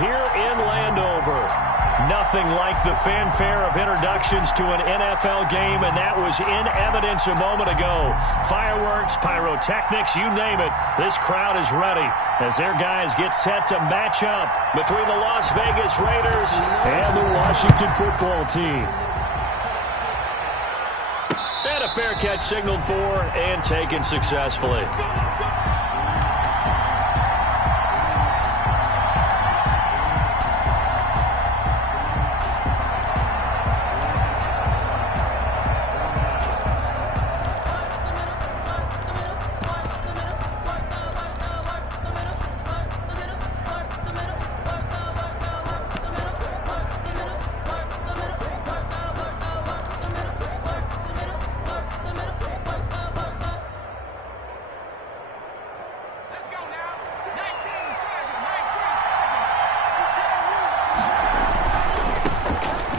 here in Landover. Nothing like the fanfare of introductions to an NFL game, and that was in evidence a moment ago. Fireworks, pyrotechnics, you name it. This crowd is ready as their guys get set to match up between the Las Vegas Raiders and the Washington football team. And a fair catch signaled for and taken successfully.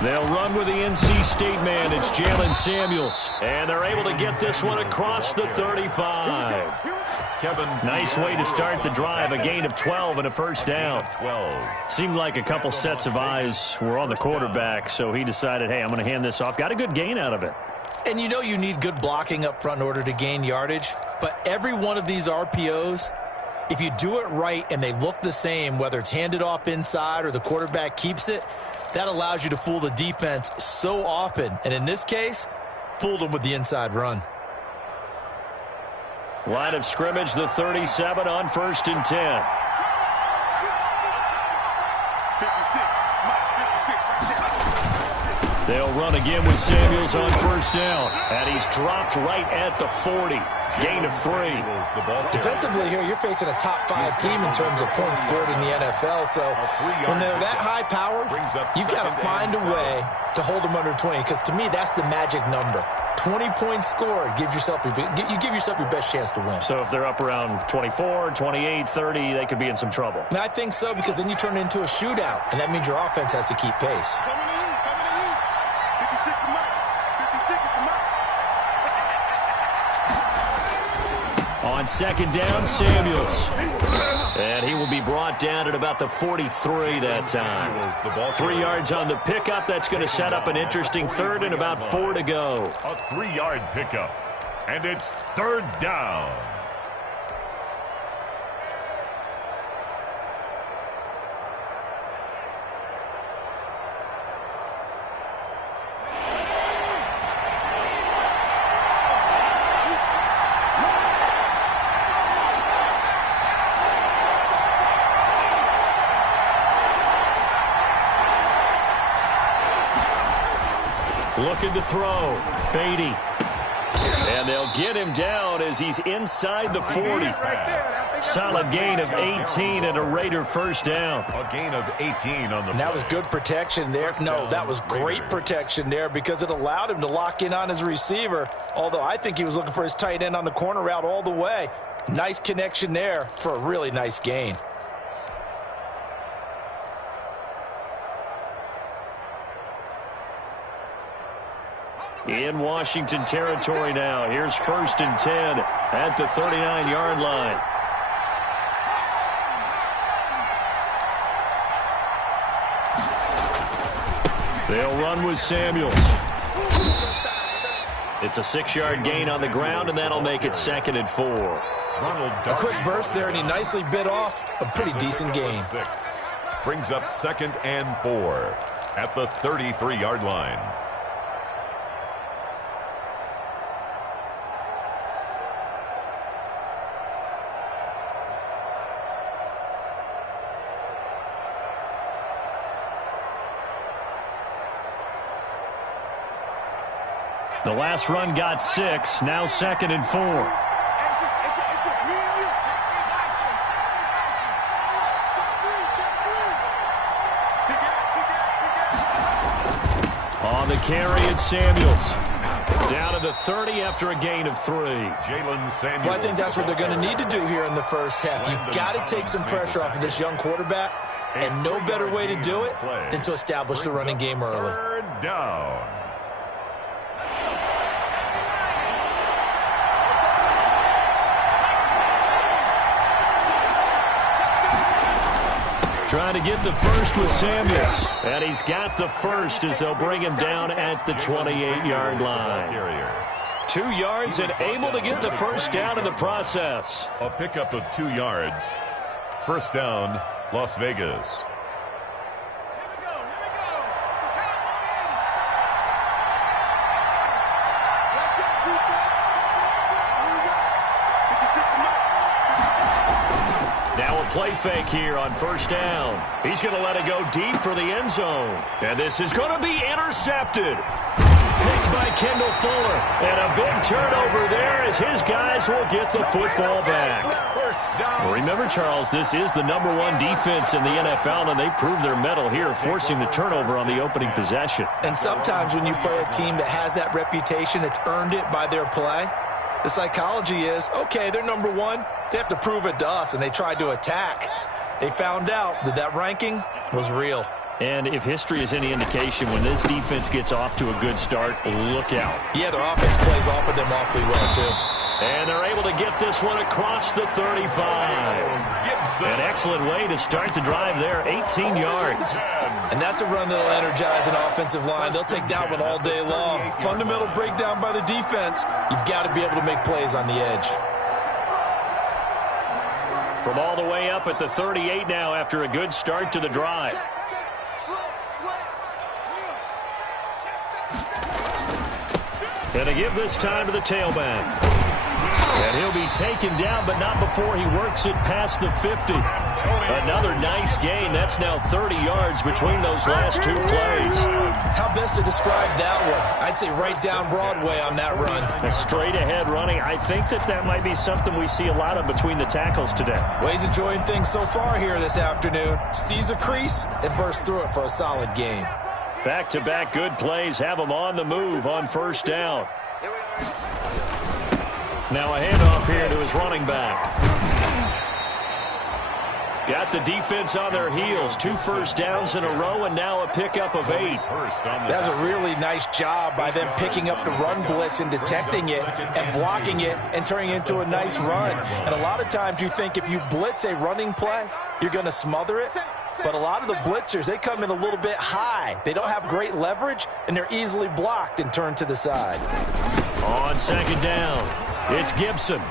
They'll run with the NC State man. It's Jalen Samuels. And they're able to get this one across the 35. Nice way to start the drive. A gain of 12 and a first down. Seemed like a couple sets of eyes were on the quarterback, so he decided, hey, I'm going to hand this off. Got a good gain out of it. And you know you need good blocking up front in order to gain yardage. But every one of these RPOs, if you do it right and they look the same, whether it's handed off inside or the quarterback keeps it, that allows you to fool the defense so often. And in this case, fooled them with the inside run. Line of scrimmage, the 37 on 1st and 10. They'll run again with Samuels on 1st down. And he's dropped right at the 40. Gain of 3. Defensively here, you're facing a top 5 team in terms of points scored in the NFL. So when they're that high powered, you've got to find a way to hold them under 20. Because to me, that's the magic number. 20 points scored, you give yourself your best chance to win. So if they're up around 24, 28, 30, they could be in some trouble. And I think so, because then you turn it into a shootout, and that means your offense has to keep pace. On 2nd down, Samuels. And he will be brought down at about the 43 that time. 3 yards on the pickup. That's going to set up an interesting 3rd and about 4 to go. A 3-yard pickup. And it's 3rd down. Looking to throw. Beatty. And they'll get him down as he's inside the 40. Solid gain of 18 and a Raider first down. A gain of 18 on the And that was good protection there. No, that was great protection there because it allowed him to lock in on his receiver. Although I think he was looking for his tight end on the corner route all the way. Nice connection there for a really nice gain. In Washington territory now. Here's 1st and 10 at the 39-yard line. They'll run with Samuels. It's a 6-yard gain on the ground, and that'll make it 2nd and 4. A quick burst there, and he nicely bit off a pretty decent gain. Brings up 2nd and 4 at the 33-yard line. The last run got 6. Now 2nd and 4. On the carry, it's Samuels. Down to the 30 after a gain of 3. Jalen Samuels. Well, I think that's what they're going to need to do here in the first half. You've got to take some pressure off of this young quarterback, and no better way to do it than to establish the running game early. 3rd down. trying to get the first with Samuels. And he's got the first as they'll bring him down at the 28-yard line. 2 yards and able to get the first down in the process. A pickup of 2 yards. First down, Las Vegas. Now a play fake here on first down. He's going to let it go deep for the end zone. And this is going to be intercepted. Picked by Kendall Fuller. And a big turnover there as his guys will get the football back. Remember, Charles, this is the #1 defense in the NFL, and they proved their mettle here, forcing the turnover on the opening possession. And sometimes when you play a team that has that reputation, that's earned it by their play, the psychology is, okay, they're #1. They have to prove it to us, and they tried to attack. They found out that that ranking was real. And if history is any indication, when this defense gets off to a good start, look out. Yeah, their offense plays off of them awfully well, too. And they're able to get this one across the 35. An excellent way to start the drive there, 18 yards. And that's a run that'll energize an offensive line. They'll take that one all day long. Fundamental breakdown by the defense. You've got to be able to make plays on the edge. From all the way up at the 38 now after a good start to the drive. And to give this time to the tailback. And he'll be taken down, but not before he works it past the 50. Another nice gain. That's now 30 yards between those last 2 plays. How best to describe that one? I'd say right down Broadway on that run. A straight ahead running. I think that might be something we see a lot of between the tackles today. Well, he's enjoying things so far here this afternoon. Sees a crease and bursts through it for a solid gain. Back-to-back good plays have them on the move on first down. Now a handoff here to his running back. Got the defense on their heels. 2 first downs in a row, and now a pickup of 8. That's a really nice job by them picking up the run blitz and detecting it and blocking it and turning it into a nice run. And a lot of times you think if you blitz a running play, you're going to smother it. But a lot of the blitzers, they come in a little bit high. They don't have great leverage, and they're easily blocked and turned to the side. On second down, it's Gibson.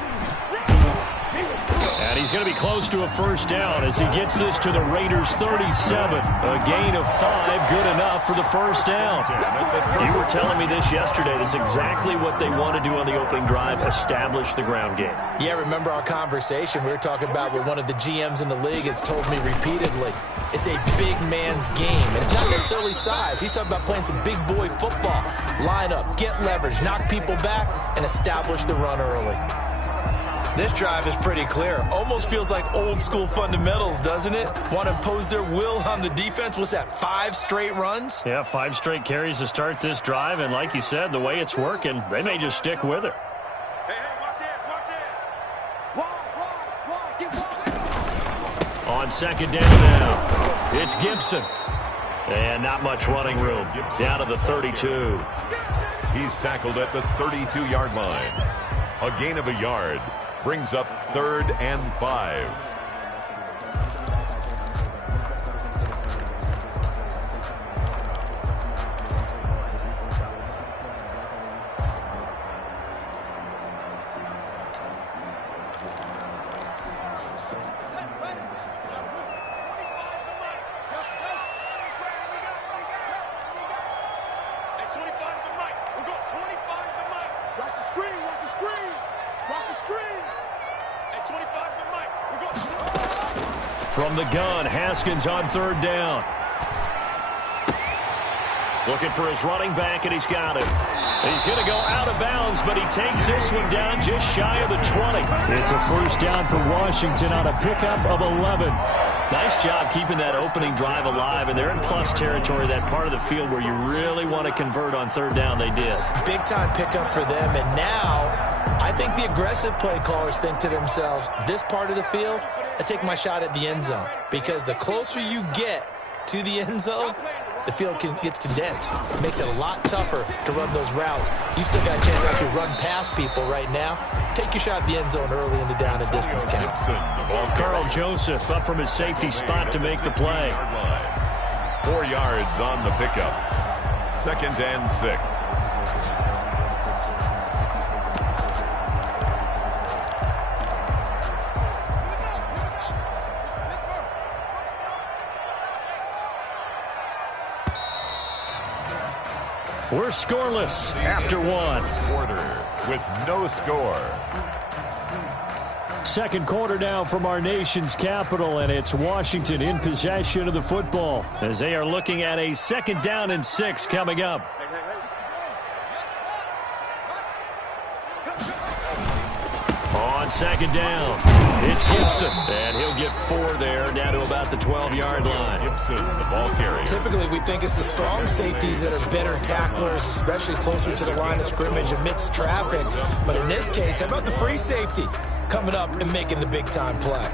And he's going to be close to a first down as he gets this to the Raiders' 37. A gain of 5, good enough for the first down. You were telling me this yesterday. That's exactly what they want to do on the opening drive, establish the ground game. Yeah, remember our conversation we were talking about with one of the GMs in the league has told me repeatedly. It's a big man's game. And it's not necessarily size. He's talking about playing some big boy football. Line up, get leverage, knock people back, and establish the run early. This drive is pretty clear. Almost feels like old school fundamentals, doesn't it? Want to impose their will on the defense. What's that, 5 straight runs? Yeah, 5 straight carries to start this drive. And like you said, the way it's working, they may just stick with it. On second down now, it's Gibson. And not much running room. Down to the 32. He's tackled at the 32-yard line. A gain of a yard. Brings up 3rd and 5. From the gun, Haskins on 3rd down. Looking for his running back, and he's got it. He's going to go out of bounds, but he takes this one down just shy of the 20. It's a first down for Washington on a pickup of 11. Nice job keeping that opening drive alive, and they're in plus territory, that part of the field where you really want to convert on 3rd down. They did. Big-time pickup for them, and now I think the aggressive play callers think to themselves, this part of the field, I take my shot at the end zone, because the closer you get to the end zone, the field gets condensed. It makes it a lot tougher to run those routes. You still got a chance to actually run past people right now. Take your shot at the end zone early in the down and distance count. Carl Joseph up from his safety spot to make the play. 4 yards on the pickup. 2nd and 6. We're scoreless after 1. Quarter with no score. Second quarter now from our nation's capital, and it's Washington in possession of the football as they are looking at a 2nd down and 6 coming up. On 2nd down, it's Gibson, and he'll get 4 there, down to about the 12-yard line. Gibson, the ball carrier. Typically, we think it's the strong safeties that are better tacklers, especially closer to the line of scrimmage amidst traffic. But in this case, how about the free safety coming up and making the big-time play?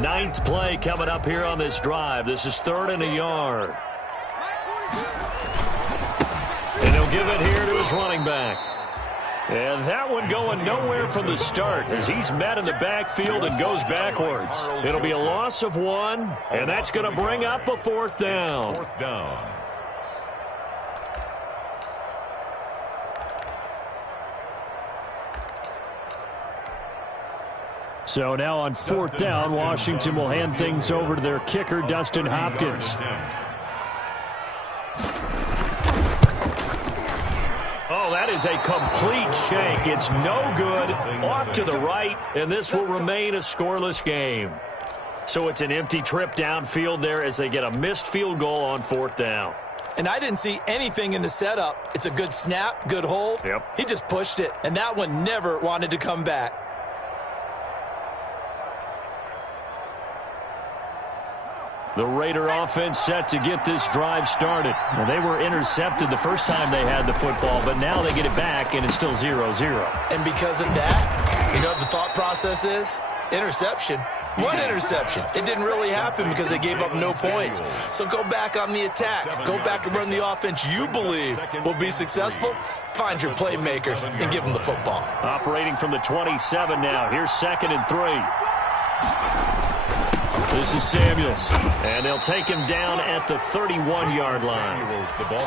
Ninth play coming up here on this drive. This is 3rd and a yard. And he'll give it here to his running back. And that one going nowhere from the start as he's met in the backfield and goes backwards. It'll be a loss of 1, and that's going to bring up a 4th down. 4th down. So now on 4th down, Washington will hand things over to their kicker, Dustin Hopkins. Oh, that is a complete shank. It's no good. Off to the right, and this will remain a scoreless game. So it's an empty trip downfield there as they get a missed field goal on 4th down. And I didn't see anything in the setup. It's a good snap, good hold. Yep. He just pushed it, and that one never wanted to come back. The Raider offense set to get this drive started. Well, they were intercepted the first time they had the football, but now they get it back, and it's still 0-0. And because of that, you know what the thought process is? Interception. What interception? It didn't really happen because they gave up no points. So go back on the attack. Go back and run the offense you believe will be successful. Find your playmakers and give them the football. Operating from the 27 now. Here's 2nd and 3. This is Samuels, and they'll take him down at the 31-yard line.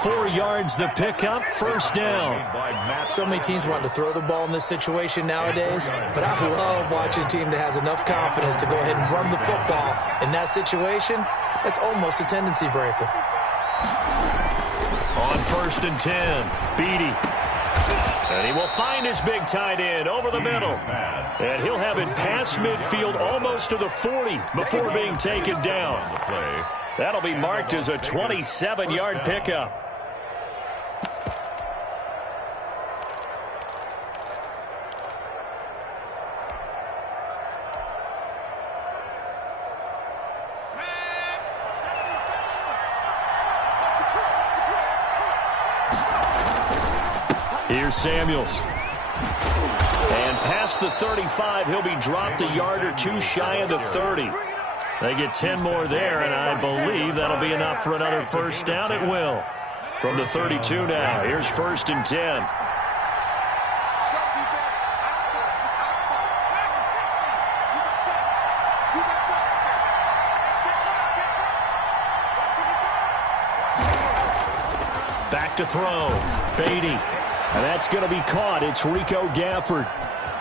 4 yards the pickup, 1st down. So many teams want to throw the ball in this situation nowadays, but I love watching a team that has enough confidence to go ahead and run the football. In that situation, that's almost a tendency breaker. On 1st and 10, Beatty. And he will find his big tight end over the middle. And he'll have it past midfield almost to the 40 before being taken down. That'll be marked as a 27-yard pickup. Here's Samuels. And past the 35, he'll be dropped a yard or 2 shy of the 30. They get 10 more there, and I believe that'll be enough for another 1st down. It will. From the 32 now, here's 1st and 10. Back to throw. Beatty. And that's going to be caught. It's Rico Gafford.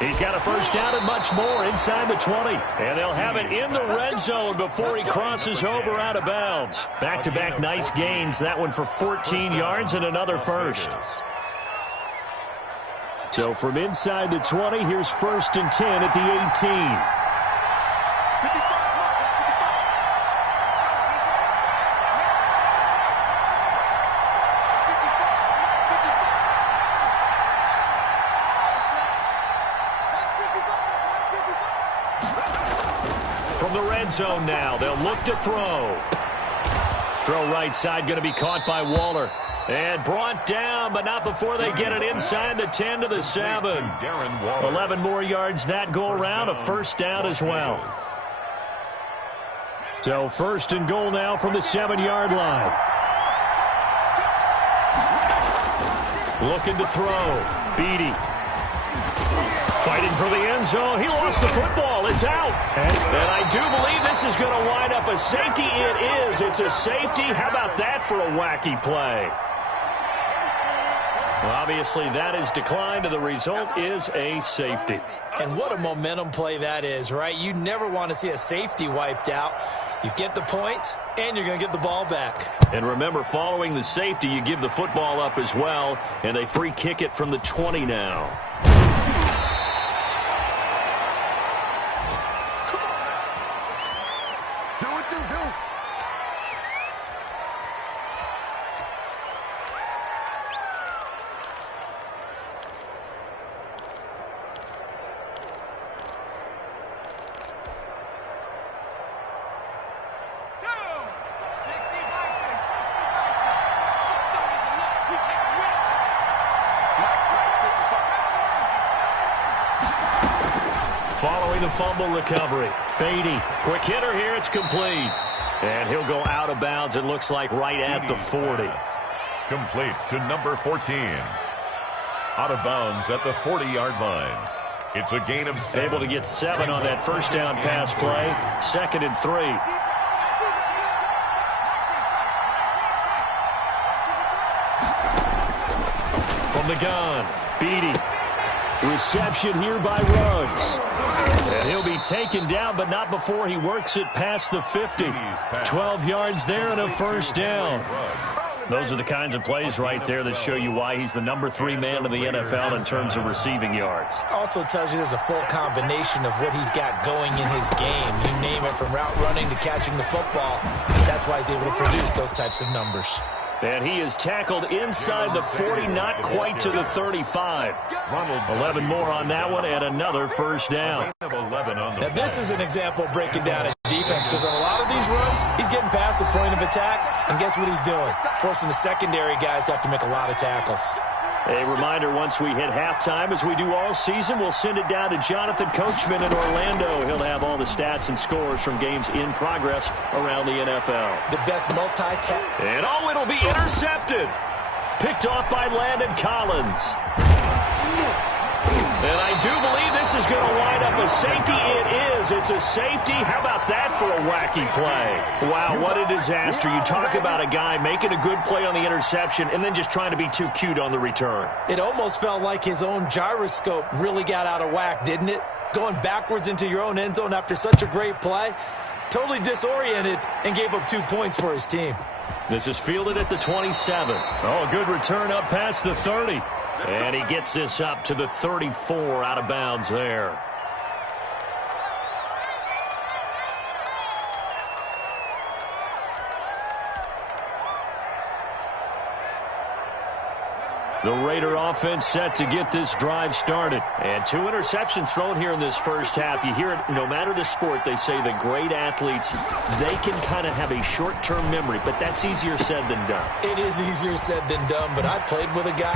He's got a 1st down and much more inside the 20. And they'll have it in the red zone before he crosses over out of bounds. Back-to-back nice gains. That one for 14 yards and another 1st. So from inside the 20, here's 1st and 10 at the 18. From the red zone now, they'll look to throw. Throw right side, going to be caught by Waller. And brought down, but not before they get it inside the 10 to the 7. 11 more yards that go around, a first down as well. So first and goal now from the 7-yard line. Looking to throw. Beatty. Fighting for the end zone. He lost the football. It's out. And I do believe this is going to wind up a safety. It is. It's a safety. How about that for a wacky play? Well, obviously, that is declined, and the result is a safety. And what a momentum play that is, right? You never want to see a safety wiped out. You get the points, and you're going to get the ball back. And remember, following the safety, you give the football up as well, and they free kick it from the 20 now. Following the fumble recovery, Beatty, quick hitter here, it's complete. And he'll go out of bounds, it looks like right at the 40. Complete to number 14. Out of bounds at the 40-yard line. It's a gain of 7. Able to get 7 on that first down pass play. 2nd and 3. From the gun, Beatty. Reception here by Ruggs. And he'll be taken down, but not before he works it past the 50. 12 yards there and a first down. Those are the kinds of plays right there that show you why he's the number 3 man in the NFL in terms of receiving yards. Also tells you there's a full combination of what he's got going in his game. You name it, from route running to catching the football. That's why he's able to produce those types of numbers. And he is tackled inside the 40, not quite to the 35. 11 more on that one, and another first down. Now, this is an example of breaking down a defense, because on a lot of these runs, he's getting past the point of attack, and guess what he's doing? Forcing the secondary guys to have to make a lot of tackles. A reminder, once we hit halftime, as we do all season, we'll send it down to Jonathan Coachman in Orlando. He'll have all the stats and scores from games in progress around the NFL. The best multi-tap. And oh, it'll be intercepted. Picked off by Landon Collins. And I do believe this is going to wind up a safety. It is. It's a safety. How about that for a wacky play? Wow, what a disaster. You talk about a guy making a good play on the interception and then just trying to be too cute on the return. It almost felt like his own gyroscope really got out of whack, didn't it? Going backwards into your own end zone after such a great play. Totally disoriented and gave up 2 points for his team. This is fielded at the 27. Oh, good return up past the 30. And he gets this up to the 34, out of bounds there. The Raider offense set to get this drive started. And 2 interceptions thrown here in this first half. You hear it, no matter the sport, they say the great athletes, they can kind of have a short-term memory, but that's easier said than done. It is easier said than done, but I played with a guy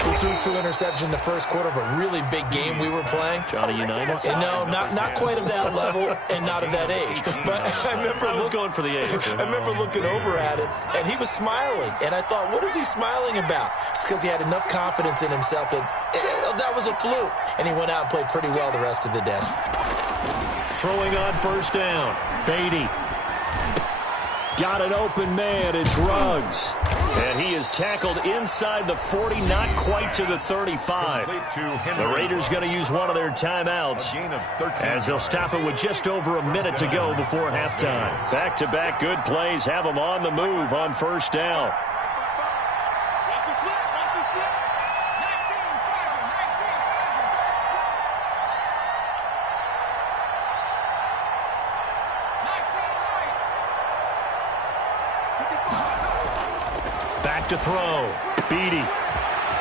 who threw 2 interceptions in the first quarter of a really big game we were playing. Johnny Unitas? And no, not quite of that level and not of that age. But I was going for the age. I remember looking over at him, and he was smiling. And I thought, what is he smiling about? It's because he had enough confidence in himself that that was a fluke. And he went out and played pretty well the rest of the day. Throwing on first down. Beatty. Got an open man. It's Ruggs. And he is tackled inside the 40, not quite to the 35. The Raiders going to use one of their timeouts as they'll stop it with just over a minute to go before halftime. Back-to-back good plays have them on the move on first down. Back to throw. Beatty.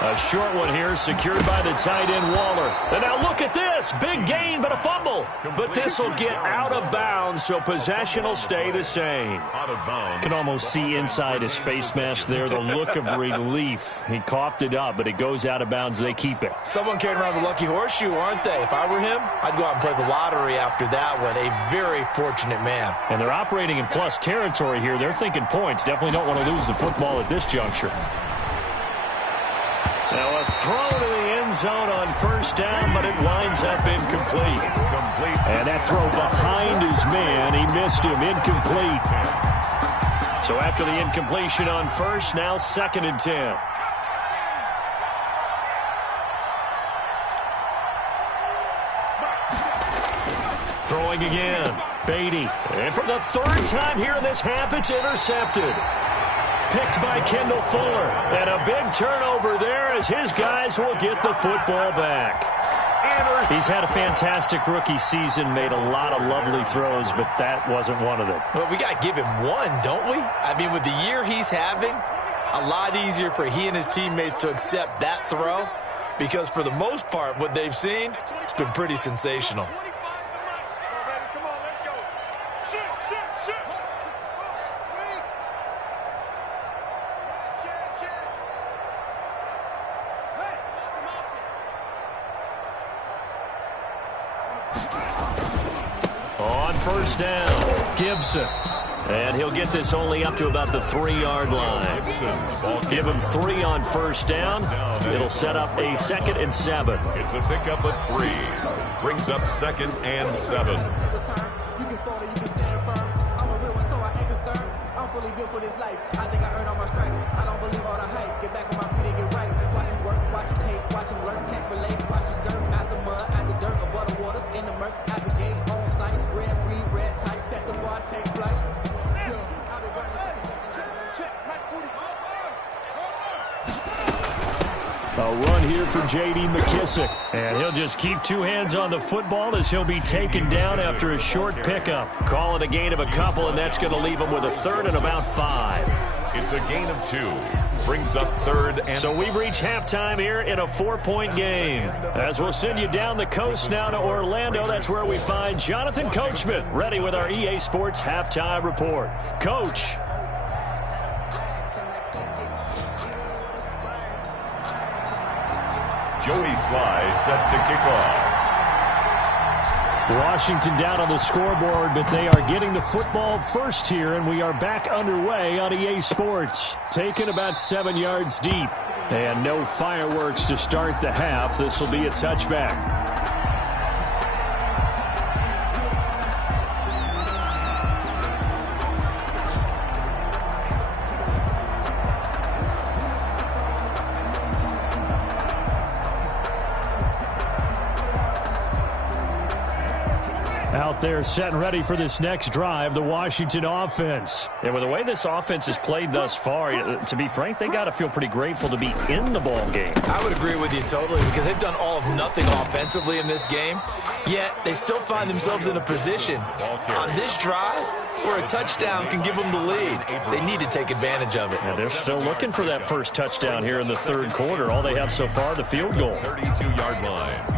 A short one here, secured by the tight end, Waller. And now look at this. Big gain, but a fumble. But this will get out of bounds, so possession will stay the same. Out of bounds. Can almost see inside his face mask there, the look of relief. He coughed it up, but it goes out of bounds. They keep it. Someone carrying around the lucky horseshoe, aren't they? If I were him, I'd go out and play the lottery after that one. A very fortunate man. And they're operating in plus territory here. They're thinking points. Definitely don't want to lose the football at this juncture. Now a throw to the end zone on first down, but it winds up incomplete. And that throw behind his man, he missed him, incomplete. So after the incompletion on first, now 2nd and 10. Throwing again, Beatty. And for the 3rd time here in this half, it's intercepted. Picked by Kendall Fuller. And a big turnover there as his guys will get the football back. He's had a fantastic rookie season, made a lot of lovely throws, but that wasn't one of them. Well, we got to give him one, don't we? I mean, with the year he's having, a lot easier for he and his teammates to accept that throw because for the most part, what they've seen, it's been pretty sensational. On first down, Gibson. And he'll get this only up to about the 3-yard line. Give him 3 on first down. It'll set up a 2nd and 7. It's a pickup of 3. Brings up 2nd and 7. A run here for J.D. McKissick. And he'll just keep 2 hands on the football as he'll be taken down after a short pickup. Call it a gain of a couple, and that's going to leave him with a 3rd and about 5. It's a gain of 2. Brings up 3rd and... So we've reached halftime here in a 4-point game. As we'll send you down the coast now to Orlando, that's where we find Jonathan Coachman, ready with our EA Sports Halftime Report. Coach. Joey Sly set to kick off. Washington down on the scoreboard, but they are getting the football first here, and we are back underway on EA Sports. Taken about 7 yards deep, and no fireworks to start the half. This will be a touchback. Out there set and ready for this next drive, the Washington offense. And with the way this offense has played thus far, to be frank, they got to feel pretty grateful to be in the ball game. I would agree with you totally because they've done all of nothing offensively in this game, yet they still find themselves in a position on this drive where a touchdown can give them the lead. They need to take advantage of it. And they're still looking for that first touchdown here in the 3rd quarter. All they have so far, the field goal. 32-yard line.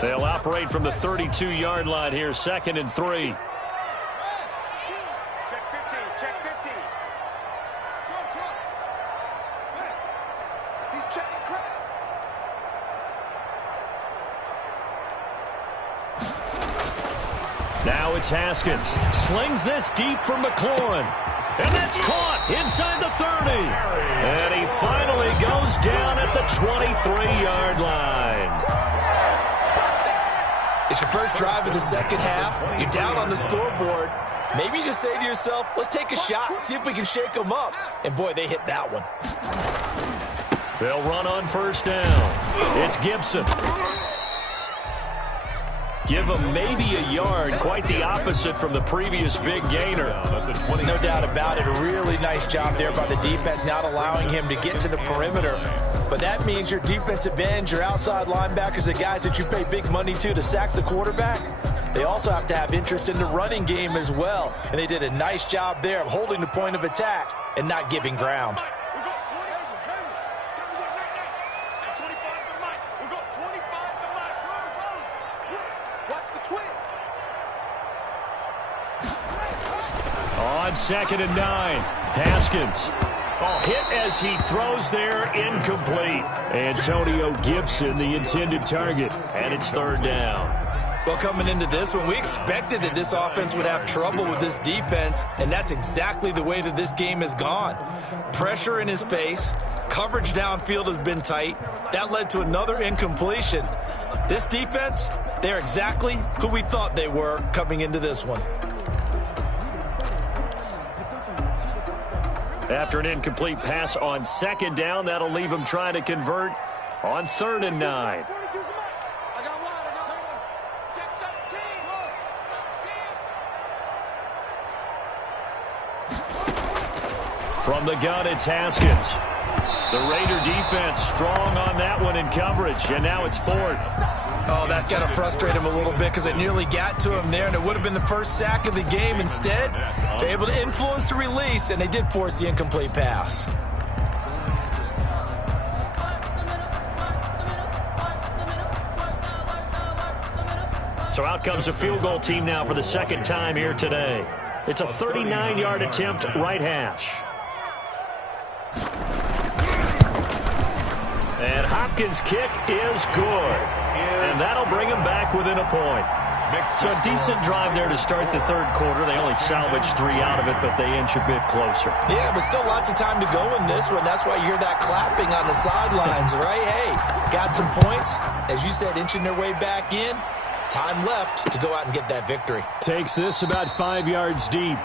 They'll operate from the 32-yard line here, 2nd and 3. Check 15, check 15. He's checking crowd. Now it's Haskins. Slings this deep for McLaurin. And that's caught inside the 30. And he finally goes down at the 23-yard line. It's your first drive of the 2nd half. You're down on the scoreboard. Maybe you just say to yourself, let's take a shot, see if we can shake them up. And, boy, they hit that one. They'll run on first down. It's Gibson. Give him maybe a yard, quite the opposite from the previous big gainer. No doubt about it. A really nice job there by the defense, not allowing him to get to the perimeter. But that means your defensive ends, your outside linebackers, the guys that you pay big money to sack the quarterback, they also have to have interest in the running game as well. And they did a nice job there of holding the point of attack and not giving ground. On 2nd and 9, Haskins. Oh, hit as he throws there, incomplete. Antonio Gibson, the intended target, and it's 3rd down. Well, coming into this one, we expected that this offense would have trouble with this defense, and that's exactly the way that this game has gone. Pressure in his face, coverage downfield has been tight. That led to another incompletion. This defense, they're exactly who we thought they were coming into this one. After an incomplete pass on 2nd down, that'll leave him trying to convert on 3rd and 9. From the gun, it's Haskins. The Raider defense strong on that one in coverage, and now it's 4th. Oh, that's got to frustrate him a little bit because it nearly got to him there, and it would have been the first sack of the game. Instead, they're able to influence the release, and they did force the incomplete pass. So out comes a field goal team now for the 2nd time here today. It's a 39-yard attempt, right hash. And Hopkins' kick is good. And that'll bring him back within a point. So a decent drive there to start the 3rd quarter. They only salvaged 3 out of it, but they inch a bit closer. Yeah, but still lots of time to go in this one. That's why you hear that clapping on the sidelines, right? Hey, got some points. As you said, inching their way back in. Time left to go out and get that victory. Takes this about 5 yards deep.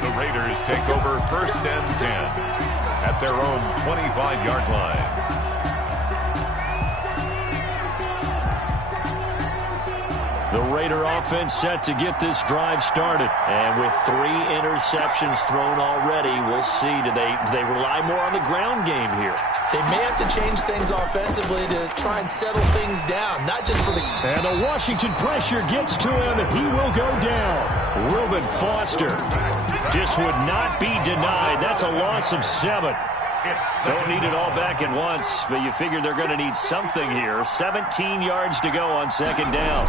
The Raiders take over 1st and 10 at their own 25-yard line. The Raider offense set to get this drive started. And with 3 interceptions thrown already, we'll see. Do they rely more on the ground game here? They may have to change things offensively to try and settle things down, not just for the... And the Washington pressure gets to him. He will go down. Reuben Foster just would not be denied. That's a loss of 7. Don't need it all back at once, but you figure they're going to need something here. 17 yards to go on 2nd down.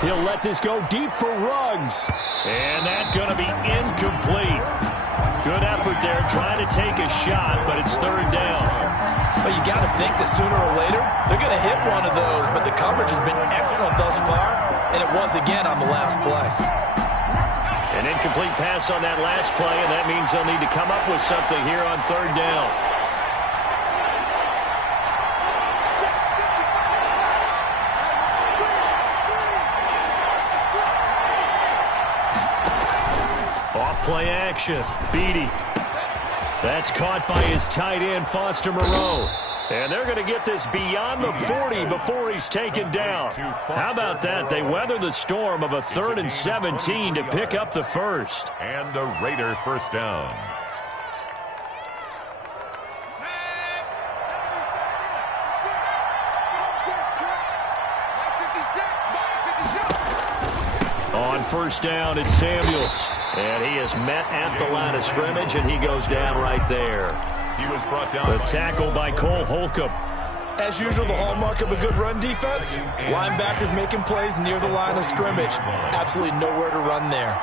He'll let this go deep for Ruggs. And that's going to be incomplete. Good effort there, trying to take a shot, but it's 3rd down. Well, you got to think that sooner or later, they're going to hit one of those, but the coverage has been excellent thus far, and it was again on the last play. An incomplete pass on that last play, and that means they'll need to come up with something here on 3rd down. Off-play action. Beatty. That's caught by his tight end, Foster Moreau. And they're going to get this beyond the 40 before he's taken down. How about that? They weather the storm of a 3rd and 17 to pick up the 1st. And a Raider 1st down. On 1st down, it's Samuels. And he is met at the line of scrimmage, and he goes down right there. He was brought down. The tackle by Cole Holcomb. As usual, the hallmark of a good run defense, linebackers making plays near the line of scrimmage. Absolutely nowhere to run there.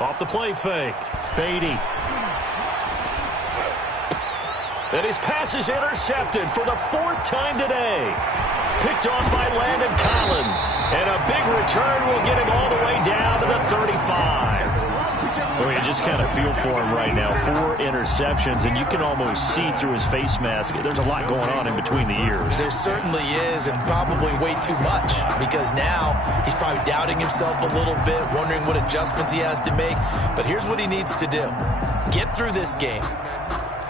Off the play fake. Beatty. And his pass is intercepted for the 4th time today. Picked off by Landon Collins. And a big return will get him all the way down to the 35. Well, you just kind of feel for him right now. 4 interceptions, and you can almost see through his face mask. There's a lot going on in between the ears. There certainly is, and probably way too much, because now he's probably doubting himself a little bit, wondering what adjustments he has to make. But here's what he needs to do. Get through this game.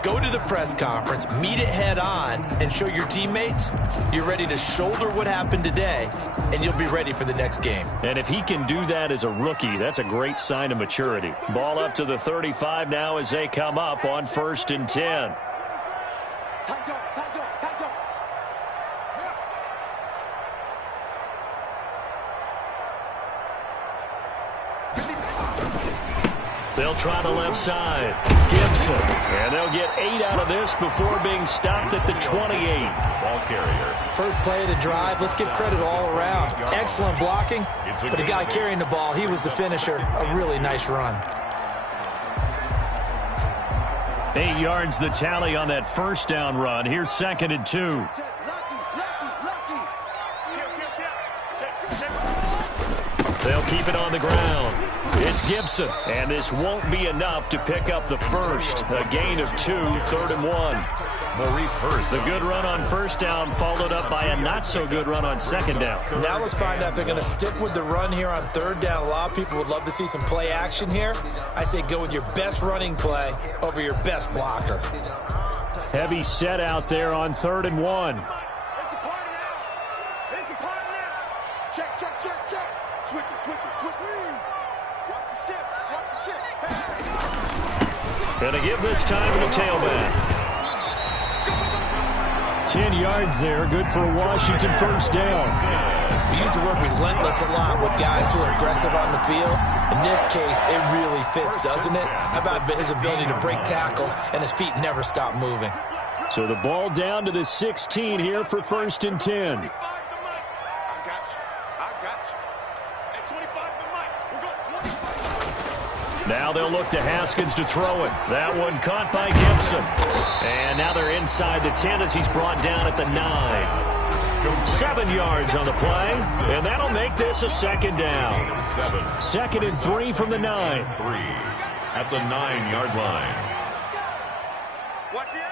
Go to the press conference, meet it head on, and show your teammates you're ready to shoulder what happened today, and you'll be ready for the next game. And if he can do that as a rookie, that's a great sign of maturity. Ball up to the 35 now as they come up on 1st and 10. They'll try the left side. Gibson. And they'll get 8 out of this before being stopped at the 28. Ball carrier. First play of the drive, let's give credit all around. Excellent blocking, but the guy carrying the ball, he was the finisher. A really nice run. 8 yards the tally on that first down run. Here's 2nd and 2. They'll keep it on the ground. It's Gibson, and this won't be enough to pick up the first. A gain of 2, 3rd and 1. Maurice Hurst. The good run on first down followed up by a not-so-good run on 2nd down. Now let's find out if they're going to stick with the run here on 3rd down. A lot of people would love to see some play action here. I say go with your best running play over your best blocker. Heavy set out there on 3rd and 1. It's a party now. It's a party now. Check, check, check, check. Switch it, switch it, switch it. Watch the shit, watch the shit. Hey. Gonna give this time to the tailback. 10 yards there, good for a Washington first down. We use the word relentless a lot with guys who are aggressive on the field. In this case, it really fits, doesn't it? How about his ability to break tackles and his feet never stop moving? So the ball down to the 16 here for 1st and 10. Now they'll look to Haskins to throw it. That one caught by Gibson. And now they're inside the 10 as he's brought down at the 9. 7 yards on the play, and that'll make this a 2nd down. 2nd and 3 from the 9. 3 at the 9-yard line. Watch the end.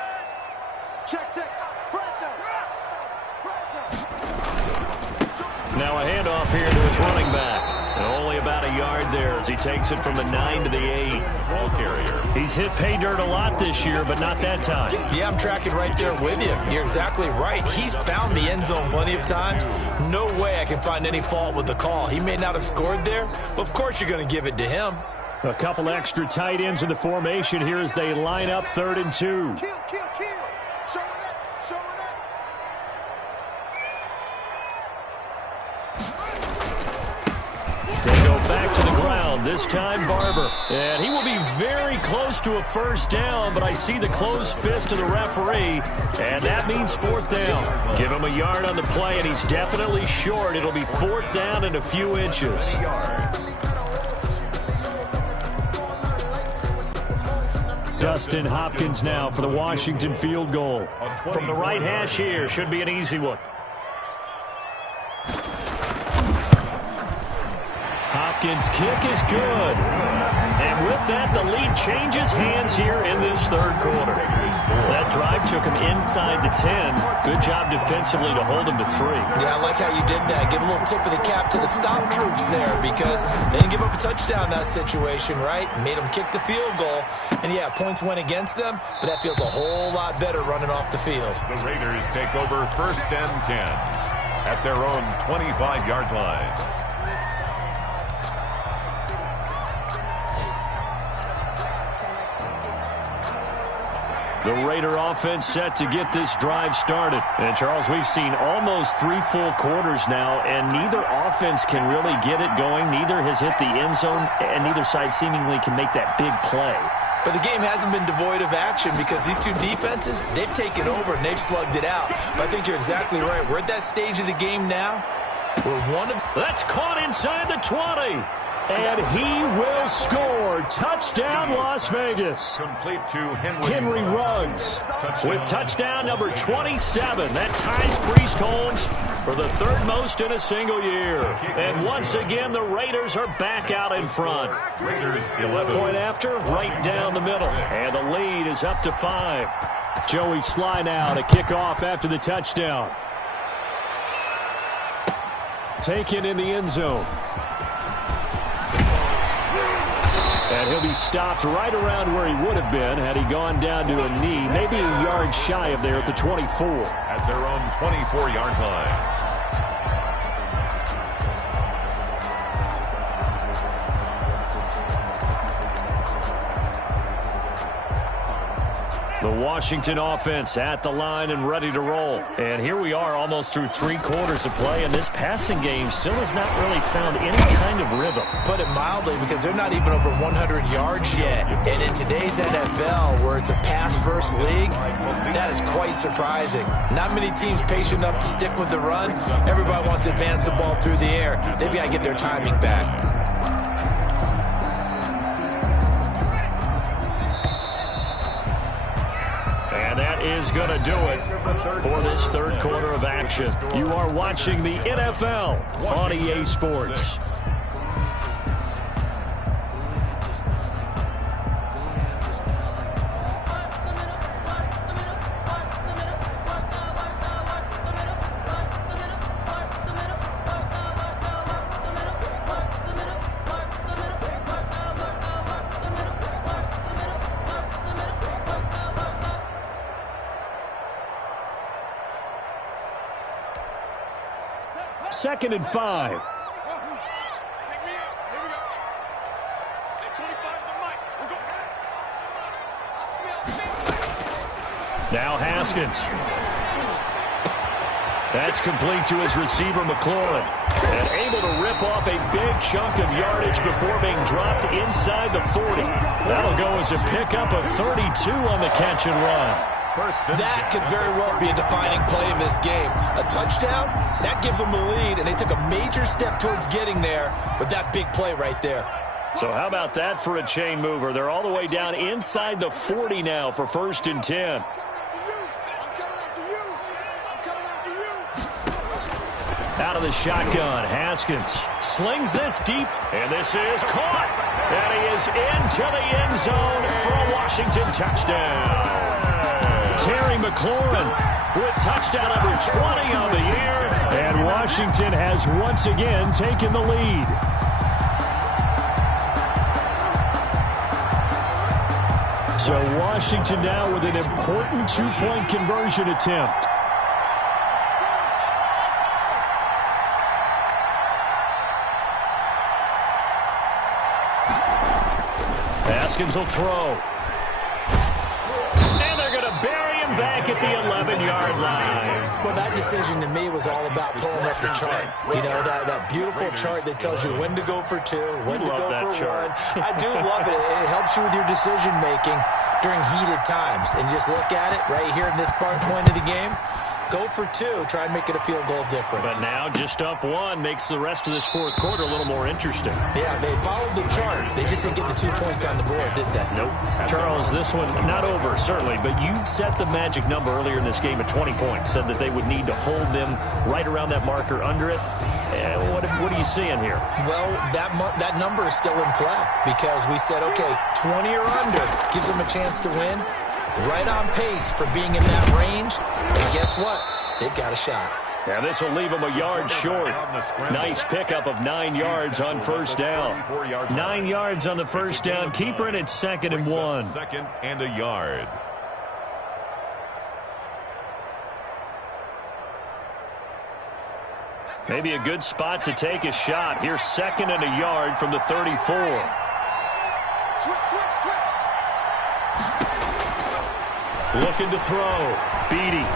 Check, check. Now a handoff here to his running back. And only about a yard there as he takes it from the 9 to the 8. Ball carrier. He's hit pay dirt a lot this year, but not that time. Yeah, I'm tracking right there with you. You're exactly right. He's found the end zone plenty of times. No way I can find any fault with the call. He may not have scored there, but of course you're going to give it to him. A couple extra tight ends in the formation here as they line up 3rd and 2. Kill, kill, kill. Show it up, show it up. They go back to the ground, this time Barber. And he will be very close to a first down, but I see the closed fist of the referee, and that means 4th down. Give him a yard on the play, and he's definitely short. It'll be 4th down and a few inches. Dustin Hopkins now for the Washington field goal. From the right hash here, should be an easy one. Hopkins' kick is good. And with that, the lead changes hands here in this 3rd quarter. That drive took him inside the 10. Good job defensively to hold him to 3. Yeah, I like how you did that. Give a little tip of the cap to the stop troops there because they didn't give up a touchdown in that situation, right? Made them kick the field goal. And, yeah, points went against them, but that feels a whole lot better running off the field. The Raiders take over 1st and 10 at their own 25-yard line. The Raider offense set to get this drive started. And, Charles, we've seen almost 3 full quarters now, and neither offense can really get it going. Neither has hit the end zone, and neither side seemingly can make that big play. But the game hasn't been devoid of action because these two defenses, they've taken over and they've slugged it out. But I think you're exactly right. We're at that stage of the game now. We're one of... That's caught inside the 20. And he will score. Touchdown, Las Vegas. Complete to Henry Ruggs with touchdown number 27. That ties Priest Holmes for the third most in a single year. And once again, the Raiders are back out in front. Raiders 11. Point after, right down the middle. And the lead is up to 5. Joey Sly now to kick off after the touchdown. Taken in the end zone. And he'll be stopped right around where he would have been had he gone down to a knee, maybe a yard shy of there at the 24. At their own 24-yard line. The Washington offense at the line and ready to roll. And here we are almost through 3 quarters of play, and this passing game still has not really found any kind of rhythm. Put it mildly, because they're not even over 100 yards yet. And in today's NFL, where it's a pass-first league, that is quite surprising. Not many teams patient enough to stick with the run. Everybody wants to advance the ball through the air. They've got to get their timing back. Is going to do it for this third quarter of action. You are watching the NFL on EA Sports. Second and 5. Now Haskins. That's complete to his receiver, McLaurin. And able to rip off a big chunk of yardage before being dropped inside the 40. That'll go as a pickup of 32 on the catch and run. That could very well be a defining play in this game. A touchdown, that gives them the lead, and they took a major step towards getting there with that big play right there. So how about that for a chain mover? They're all the way down inside the 40 now for 1st and 10. Out of the shotgun, Haskins slings this deep, and this is caught. And he is into the end zone for a Washington touchdown. Terry McLaurin with touchdown number 20 on the year. And Washington has once again taken the lead. So Washington now with an important 2-point conversion attempt. Haskins will throw. Back at the 11-yard line. Well, that decision to me was all about pulling up the chart. You know, that beautiful chart that tells you when to go for 2, when to go for 1. I do love it. It helps you with your decision-making during heated times. And just look at it right here in this point of the game. Go for 2. Try and make it a field goal difference. But now just up 1 makes the rest of this fourth quarter a little more interesting. Yeah, they followed the chart. They just didn't get the 2 points on the board, did they? Nope. Charles, this one not over, certainly, but you set the magic number earlier in this game at 20 points. Said that they would need to hold them right around that marker under it. What are you seeing here? Well, that number is still in play because we said, okay, 20 or under gives them a chance to win. Right on pace for being in that range. And guess what? They've got a shot. Now this will leave them a yard short. Nice pickup of 9 yards on first down. 9 yards on the first down. Keeper in at 2nd and 1. 2nd and a yard. Maybe a good spot to take a shot. Here's 2nd and a yard from the 34. Looking to throw. Beatty.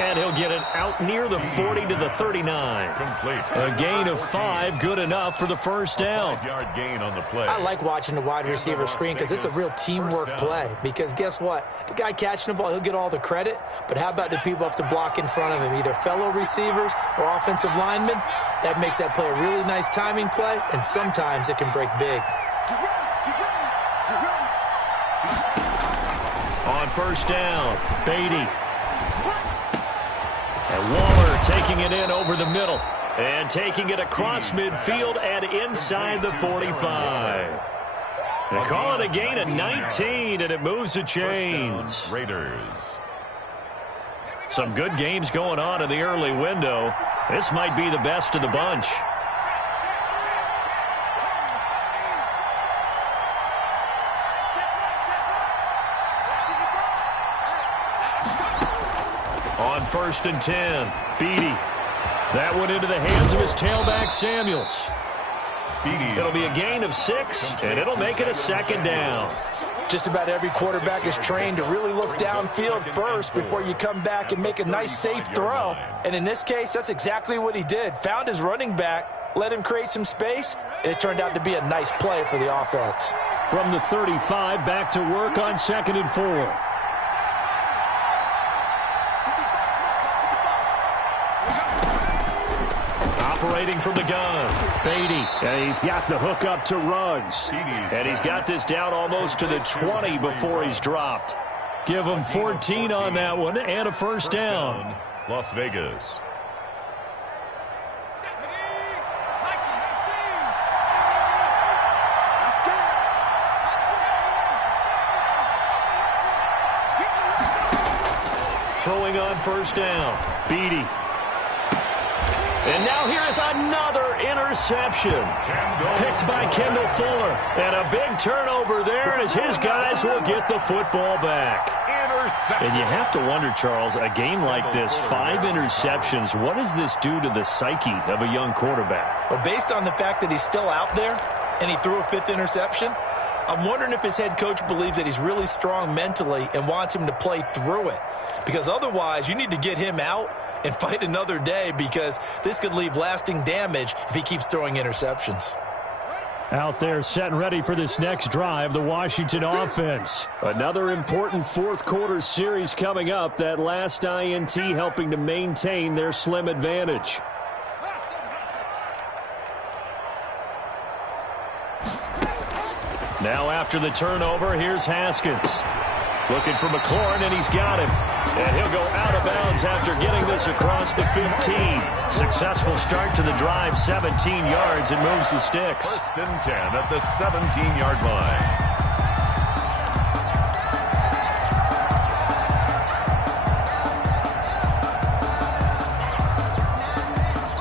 And he'll get it out near the 40 to the 39. Complete. A gain of 5, good enough for the first down. 5-yard gain on the play. I like watching the wide receiver screen because it's a real teamwork play. Because guess what? The guy catching the ball, he'll get all the credit. But how about the people up to block in front of him, either fellow receivers or offensive linemen? That makes that play a really nice timing play, and sometimes it can break big. On first down, Beatty. And Waller taking it in over the middle. And taking it across midfield and inside the 45. They call it a gain of 19, and it moves the chains. Raiders. Some good games going on in the early window. This might be the best of the bunch. On first and 10, Beatty. That went into the hands of his tailback, Samuels. It'll be a gain of 6, and it'll make it a second down. Just about every quarterback is trained to really look downfield first before you come back and make a nice, safe throw. And in this case, that's exactly what he did. Found his running back, let him create some space, and it turned out to be a nice play for the offense. From the 35, back to work on 2nd and 4. Operating from the gun, Beatty. And he's got the hook up to Ruggs. And he's got this down almost to the 20 before he's dropped. Give him 14 on that one and a first down. Las Vegas. Throwing on first down, Beatty. And now here is another interception. Picked by Kendall Fuller. And a big turnover there as his guys will get the football back. And you have to wonder, Charles, a game like this, 5 interceptions, what does this do to the psyche of a young quarterback? Well, based on the fact that he's still out there and he threw a 5th interception, I'm wondering if his head coach believes that he's really strong mentally and wants him to play through it. Because otherwise, you need to get him out and fight another day, because this could leave lasting damage if he keeps throwing interceptions. Out there set and ready for this next drive, the Washington offense. Another important fourth quarter series coming up. That last INT helping to maintain their slim advantage. Now after the turnover, here's Haskins. Looking for McLaurin, and he's got him. And he'll go out of bounds after getting this across the 15. Successful start to the drive, 17 yards, and moves the sticks. 1st and 10 at the 17-yard line.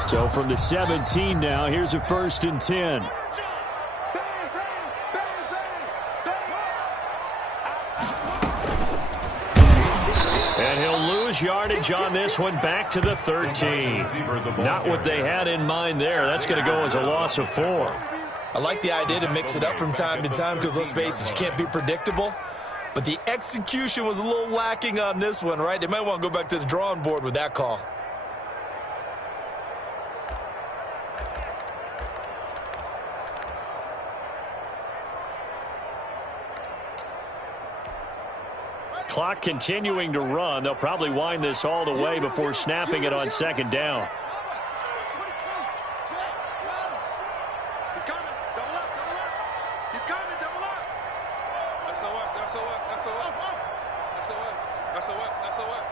So from the 17 now, here's a 1st and 10. Yardage on this one, back to the 13. Not what they had in mind there. That's going to go as a loss of 4. I like the idea to mix it up from time to time because, let's face it, you can't be predictable. But the execution was a little lacking on this one, right? They might want to go back to the drawing board with that call. Clock continuing to run. They'll probably wind this all the way before snapping it on 2nd down. He's coming. Double up, double up. He's coming, double up. SOS, SOS, SOS. SOS, SOS, SOS.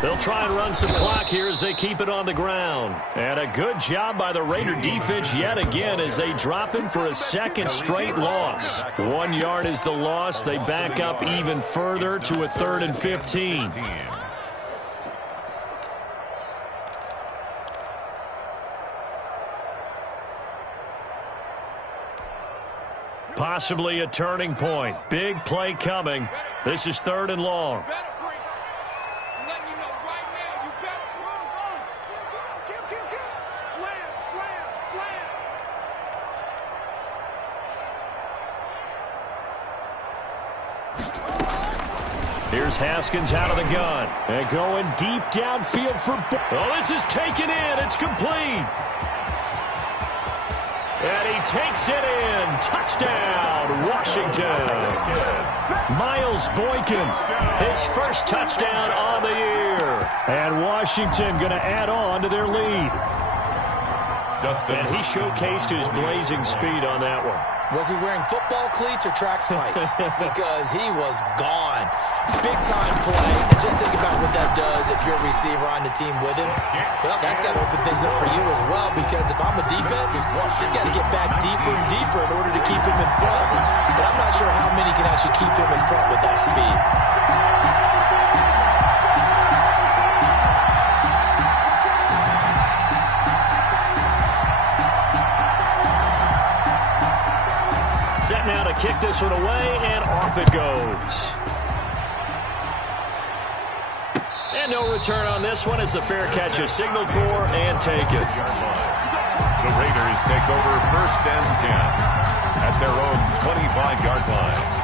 They'll try and run some clock here as they keep it on the ground. And a good job by the Raider defense yet again as they drop him for a 2nd straight loss. 1 yard is the loss. They back up even further to a 3rd and 15. Possibly a turning point. Big play coming. This is 3rd and long. Here's Haskins out of the gun. And going deep downfield for... Oh, this is taken in. It's complete. And he takes it in. Touchdown, Washington. Miles Boykin, his first touchdown on the year. And Washington going to add on to their lead. And he showcased his blazing speed on that one. Was he wearing football cleats or track spikes? Because he was gone. Big-time play. And just think about what that does if you're a receiver on the team with him. Well, that's got to open things up for you as well, because if I'm a defense, you've got to get back deeper and deeper in order to keep him in front. But I'm not sure how many can actually keep him in front with that speed. Set now to kick this one away, and off it goes. And no return on this one as the fair catch is signaled for and taken. The Raiders take over 1st and 10 at their own 25-yard line.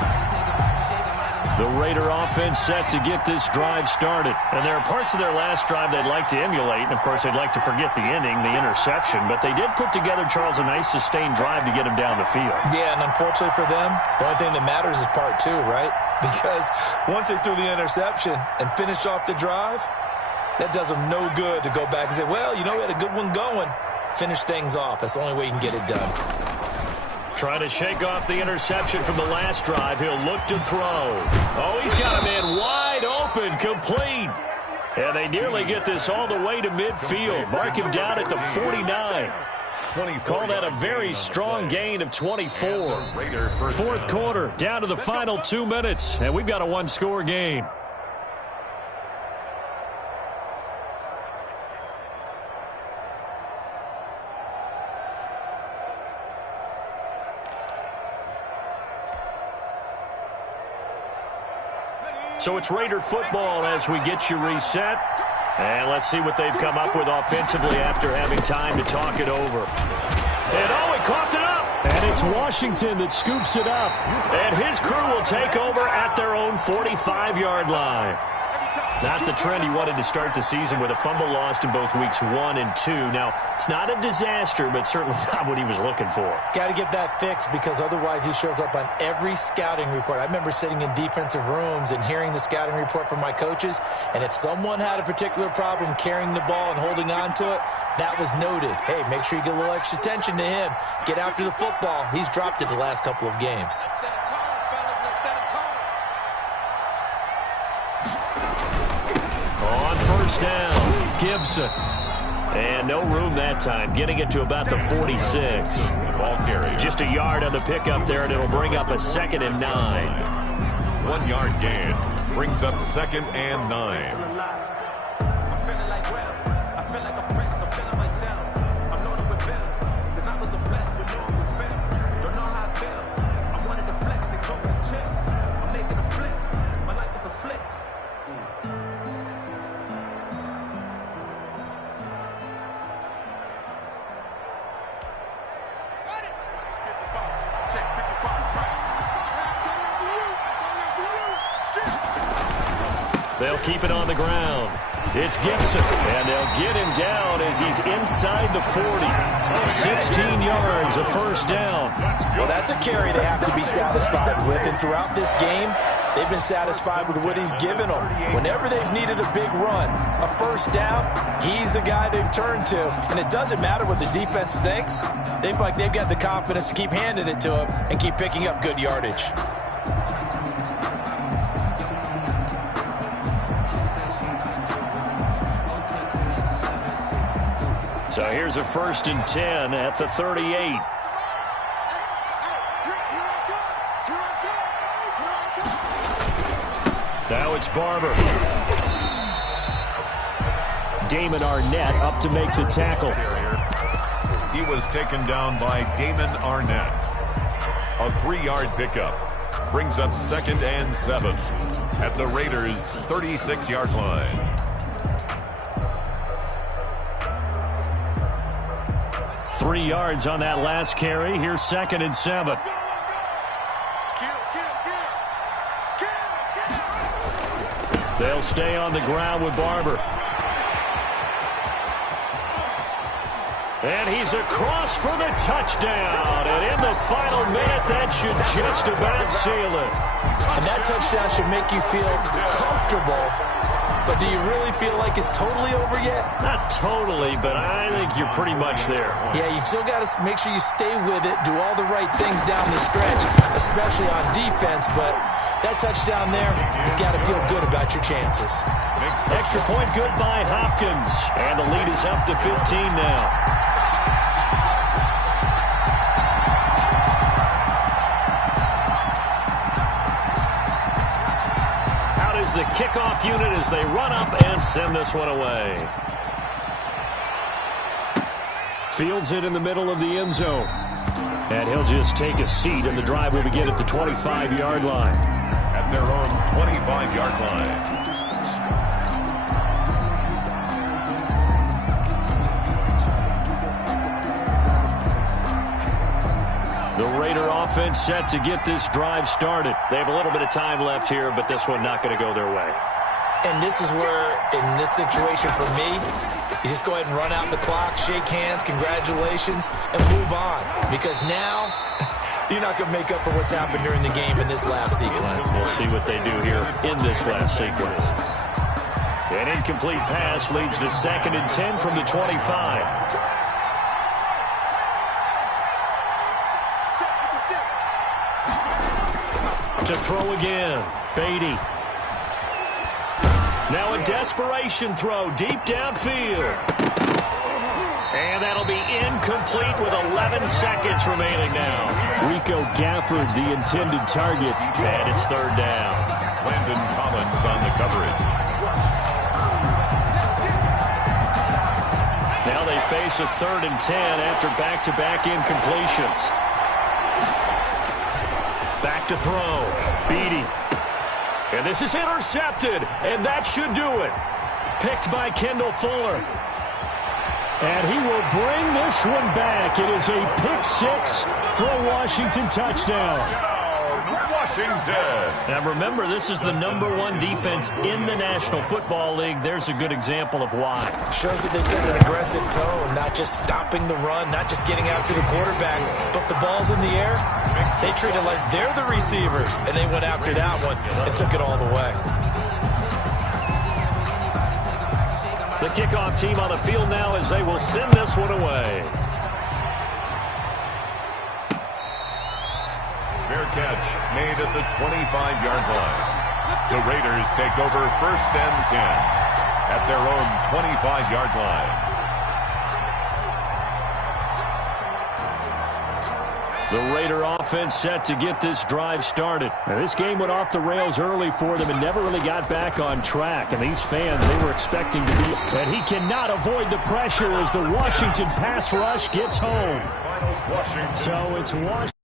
The Raider offense set to get this drive started. And there are parts of their last drive they'd like to emulate. And, of course, they'd like to forget the ending, the interception. But they did put together, Charles, a nice sustained drive to get him down the field. Yeah, and unfortunately for them, the only thing that matters is part 2, right? Because once they threw the interception and finished off the drive, that does them no good to go back and say, well, you know, we had a good one going. Finish things off. That's the only way you can get it done. Trying to shake off the interception from the last drive. He'll look to throw. Oh, he's got a man wide open, complete. And they nearly get this all the way to midfield. Mark him down at the 49. Call that a very strong gain of 24. Fourth quarter, down to the final 2 minutes. And we've got a one-score game. So it's Raider football as we get you reset. And let's see what they've come up with offensively after having time to talk it over. And oh, he coughed it up. And it's Washington that scoops it up. And his crew will take over at their own 45-yard line. Not the trend he wanted to start the season with a fumble lost in both weeks 1 and 2. Now, it's not a disaster, but certainly not what he was looking for. Got to get that fixed because otherwise he shows up on every scouting report. I remember sitting in defensive rooms and hearing the scouting report from my coaches, and if someone had a particular problem carrying the ball and holding on to it, that was noted. Hey, make sure you get a little extra attention to him. Get after the football. He's dropped it the last couple of games. On first down, Gibson. And no room that time, getting it to about the 46. Ball carry. Just a yard on the pickup there, and it'll bring up a 2nd and 9. 1 yard gain brings up 2nd and 9. They'll keep it on the ground. It's Gibson, and they'll get him down as he's inside the 40. 16 yards, a first down. Well, that's a carry they have to be satisfied with, and throughout this game, they've been satisfied with what he's given them. Whenever they've needed a big run, a first down, he's the guy they've turned to. And it doesn't matter what the defense thinks. They feel like they've got the confidence to keep handing it to him and keep picking up good yardage. So here's a 1st and 10 at the 38. Now it's Barber. Damon Arnett up to make the tackle. He was taken down by Damon Arnett. A 3-yard pickup brings up 2nd and 7 at the Raiders' 36-yard line. 3 yards on that last carry. Here's 2nd and 7. They'll stay on the ground with Barber. And he's across for the touchdown. And in the final minute, that should just about seal it. And that touchdown should make you feel comfortable. But do you really feel like it's totally over yet? Not totally, but I think you're pretty much there. Yeah, you've still got to make sure you stay with it, do all the right things down the stretch, especially on defense. But that touchdown there, you've got to feel good about your chances. Extra point good by Hopkins. And the lead is up to 15 now. The kickoff unit as they run up and send this one away. Fields it in the middle of the end zone. And he'll just take a seat, and the drive will begin at the 25-yard line. At their own 25-yard line. The Raider offense set to get this drive started. They have a little bit of time left here, but this one not going to go their way. And this is where, in this situation for me, you just go ahead and run out the clock, shake hands, congratulations, and move on. Because now, you're not going to make up for what's happened during the game in this last sequence. We'll see what they do here in this last sequence. An incomplete pass leads to 2nd and 10 from the 25. To throw again, Beatty. Now a desperation throw deep downfield. And that'll be incomplete with 11 seconds remaining now. Rico Gafford, the intended target, and it's 3rd down. Landon Collins on the coverage. Now they face a 3rd and 10 after back-to-back incompletions. Back to throw. Beatty. And this is intercepted. And that should do it. Picked by Kendall Fuller. And he will bring this one back. It is a pick-6 for a Washington touchdown. Washington. Now remember, this is the #1 defense in the National Football League. There's a good example of why. Shows that they set an aggressive tone, not just stopping the run, not just getting after the quarterback, but the ball's in the air. They treat it like they're the receivers, and they went after that one and took it all the way. The kickoff team on the field now as they will send this one away. Fair catch made at the 25-yard line. The Raiders take over 1st and 10 at their own 25-yard line. The Raider offense set to get this drive started. Now, this game went off the rails early for them and never really got back on track. And these fans, they were expecting to be. And he cannot avoid the pressure as the Washington pass rush gets home. So it's Washington.